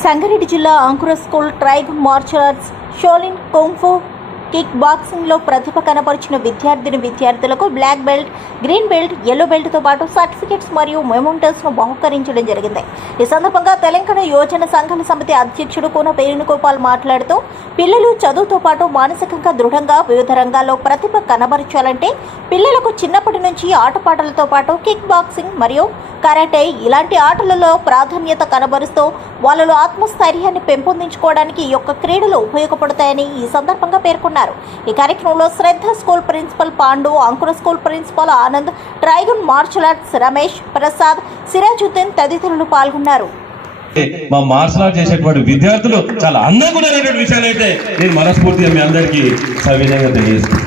సంగారెడ్డి జిల్లా Ankura school tribe martial arts Shaolin kung fu kick బాక్సింగ్లో ప్రతిభ కనపరిచిన విద్యార్థిని విద్యార్థులకు black belt green belt yellow బెల్ట్తో పాటు సర్టిఫికెట్స్ మరియు మెమోంటర్స్ను బహుకరించడం జరిగింది. ఈ సందర్భంగా తెలంగాణ యోజన సంఘాల సమితి అధ్యక్షుడు కోన వేణుగోపాల్ మాట్లాడుతూ పిల్లలు చదువుతో పాటు మానసికంగా దృఢంగా వివిధ రంగాల్లో ప్రతిభ కనబరచాలంటే పిల్లలకు చిన్నప్పటి నుంచి ఆటపాటలతో పాటు కిక్ బాక్సింగ్ మరియు కరాటే ఇలాంటి ఆటలలో ప్రాధాన్యత కనబరుస్తూ వాళ్ళలో ఆత్మస్థైర్యాన్ని పెంపొందించుకోవడానికి ఈ యొక్క క్రీడలు ఉపయోగపడతాయని ఈ సందర్భంగా పేర్కొన్నారు. ఈ కార్యక్రమంలో శ్రద్ధ school principal Pandu Ankura school principal Anand ట్రైగన్ martial arts Ramesh Prasad Sirajuddin తదితరులు పాల్గొన్నారు. మా మార్షల్ ఆర్ట్ చేసేటువంటి విద్యార్థులు చాలా అందంగా ఉన్నటువంటి విషయాలు అయితే నేను మనస్ఫూర్తిగా మీ అందరికీ సవినయంగా తెలియజేస్తాను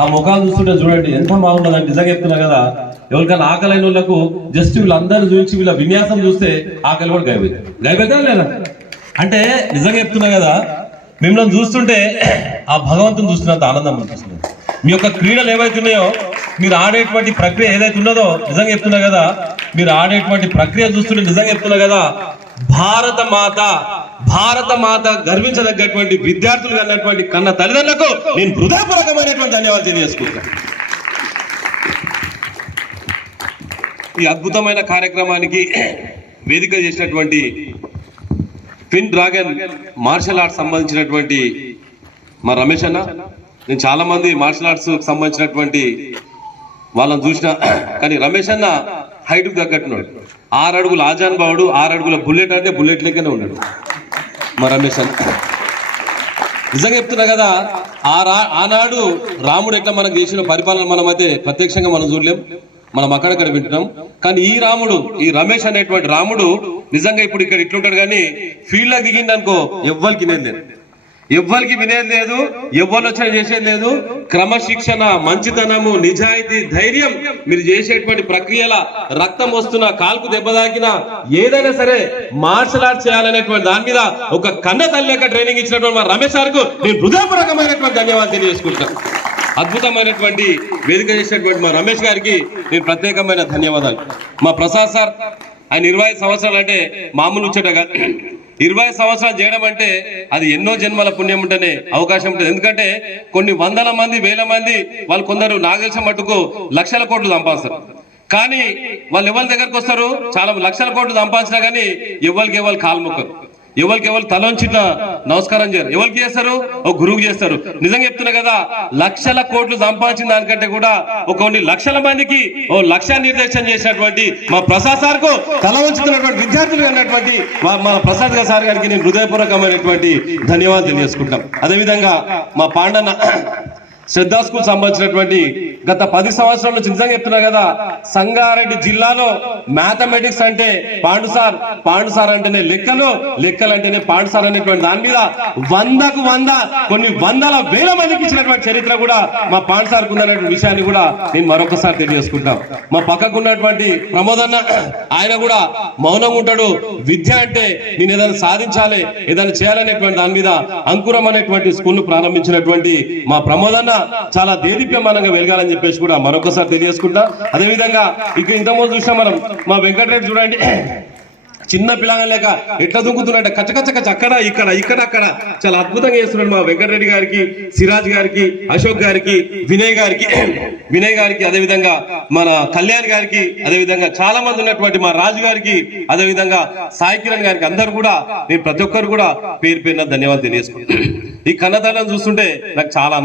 ఆ ముఖాలు చూస్తుంటే చూడండి ఎంత బాగున్నదండి నిజంగా చెప్తున్నా కదా. ఎవరికైనా ఆకలైన వాళ్ళకు జస్ట్ వీళ్ళందరూ చూసి వీళ్ళ విన్యాసం చూస్తే ఆకలి కూడా గైపోయింది గైపోతా లేదా? అంటే నిజంగా చెప్తున్నా కదా మిమ్మల్ని చూస్తుంటే ఆ భగవంతుని చూస్తున్నంత ఆనందం అనిపిస్తుంది. మీ యొక్క క్రీడలు ఏవైతున్నాయో మీరు ఆడేటువంటి ప్రక్రియ ఏదైతే ఉన్నదో నిజంగా చెప్తున్నా కదా మీరు ఆడేటువంటి ప్రక్రియ చూస్తుంటే నిజంగా చెప్తున్నా కదా భారత మాత భారత మాత గర్వించదగ్గటువంటి విద్యార్థులు అన్నటువంటి కన్న తల్లిదండ్రులకు నేను హృదయపూర్వకమైనటువంటి ధన్యవాదాలు తెలియజేసుకుంటాను ఈ అద్భుతమైన కార్యక్రమానికి వేదిక చేసినటువంటి ఫిన్ డ్రాగన్ మార్షల్ ఆర్ట్స్ సంబంధించినటువంటి మా రమేష్ అన్న. నేను చాలా మంది మార్షల్ ఆర్ట్స్ సంబంధించినటువంటి వాళ్ళని చూసిన కానీ రమేష్ అన్న హైట్ తగ్గట్టున్నాడు. ఆరు అడుగుల ఆజాన్ బావుడు ఆరు అడుగుల బుల్లెట్ అంటే బుల్లెట్ లెక్కనే ఉన్నాడు మా రమేష్ అన్న. నిజంగా చెప్తున్నా కదా ఆ రా ఆనాడు రాముడు ఎట్లా మనకు చేసిన పరిపాలన మనం అయితే ప్రత్యక్షంగా మనం చూడలేం. మనం అక్కడక్కడ వింటున్నాం. కానీ ఈ రాముడు ఈ రమేష్ అనేటువంటి రాముడు నిజంగా ఇప్పుడు ఇక్కడ ఇట్లుంటాడు కానీ ఫీల్డ్లో దిగింది అనుకో ఎవ్వరికి వినేది లేదు. ఎవ్వరికి వినేది లేదు ఎవ్వరు చేసేది లేదు. క్రమశిక్షణ మంచితనము నిజాయితీ ధైర్యం మీరు చేసేటువంటి ప్రక్రియల రక్తం వస్తున్న కాల్కు దెబ్బ తాకిన ఏదైనా సరే మార్షల్ ఆర్ట్స్ చేయాలనేటువంటి దాని మీద ఒక కన్న తల్లి ట్రైనింగ్ ఇచ్చినటువంటి మా రమేష్ సార్కు నేను హృదయపూర్వకమైనటువంటి ధన్యవాదాలు తెలియజేసుకుంటాను అద్భుతమైనటువంటి వేదిక చేసినటువంటి మా రమేష్ గారికి నేను ప్రత్యేకమైన ధన్యవాదాలు. మా ప్రసాద్ సార్ ఆయన ఇరవై సంవత్సరాలు అంటే మామూలు వచ్చేట కాదు. ఇరవై ఐదు సంవత్సరాలు చేయడం అంటే అది ఎన్నో జన్మల పుణ్యం ఉంటేనే అవకాశం ఉంటుంది. ఎందుకంటే కొన్ని వందల మంది వేల మంది వాళ్ళు కొందరు నాకు మట్టుకు లక్షల కోట్లు సంపాదిస్తారు. కానీ వాళ్ళు ఎవరి దగ్గరకు వస్తారు? చాలా లక్షల కోట్లు సంపాదించినా కానీ ఎవరికి ఎవరు కాలు మొక్కరు. ఎవరికి ఎవరు తలంచి ఇట్లా నమస్కారం చేయరు. ఎవరికి చేస్తారు? ఒక గురువుకి చేస్తారు. నిజంగా చెప్తున్నా కదా లక్షల కోట్లు సంపాదించిన దానికంటే కూడా ఒక కొన్ని లక్షల మందికి ఓ లక్ష్య నిర్దేశం చేసినటువంటి మా ప్రసాద్ సార్కు తల వంచుతున్నటువంటి విద్యార్థులు అన్నటువంటి మా మా ప్రసాద్ గారు సార్ గారికి నేను హృదయపూర్వకమైనటువంటి ధన్యవాదాలు తెలియజేసుకుంటాం అదేవిధంగా మా పాండన్న శ్రద్ధా స్కూల్ సంబంధించినటువంటి గత పది సంవత్సరాల నుంచి నిజంగా చెప్తున్నా కదా సంగారెడ్డి జిల్లాలో మ్యాథమెటిక్స్ అంటే పాండు సార్ పాండు సార్ అంటేనే లెక్కలు లెక్కలు అంటేనే పాండు సార్ అనేటువంటి దాని మీద వందకు వంద కొన్ని వందల వేల మందికి ఇచ్చినటువంటి చరిత్ర కూడా మా పాండు సార్ ఉన్నటువంటి విషయాన్ని కూడా నేను మరొకసారి తెలియజేసుకుంటాం. మా పక్కకు ఉన్నటువంటి ప్రమోదన్న ఆయన కూడా మౌనంగా ఉంటాడు. విద్య అంటే నేను ఏదైనా సాధించాలి ఏదైనా చేయాలనేటువంటి దాని మీద అంకురం అనేటువంటి స్కూల్ను ప్రారంభించినటువంటి మా ప్రమోదన్న చాలా దేదీప్యమానంగా వెలగాలని చెప్పేసి కూడా మరొకసారి తెలియజేసుకుంటా. అదేవిధంగా ఇక్కడ ఇంతకుముందు చూసినా మనం మా వెంకటరెడ్డి చూడండి. చిన్న పిల్లగా లేక ఎట్లా దూకుతున్నాడు కచ్చ అక్కడ ఇక్కడ ఇక్కడ అక్కడ. చాలా అద్భుతంగా చేస్తున్నాడు మా వెంకటరెడ్డి గారికి సిరాజ్ గారికి అశోక్ గారికి వినయ్ గారికి. వినయ్ గారికి అదే విధంగా మన కళ్యాణ్ గారికి అదే విధంగా చాలా మంది ఉన్నటువంటి మా రాజు గారికి అదే విధంగా సాయి కిరణ్ గారికి అందరు కూడా నేను ప్రతి ఒక్కరు కూడా పేరు పేరున ధన్యవాదాలు తెలియజేసుకుంటాను ఈ కన్నతల్లని చూస్తుంటే నాకు చాలా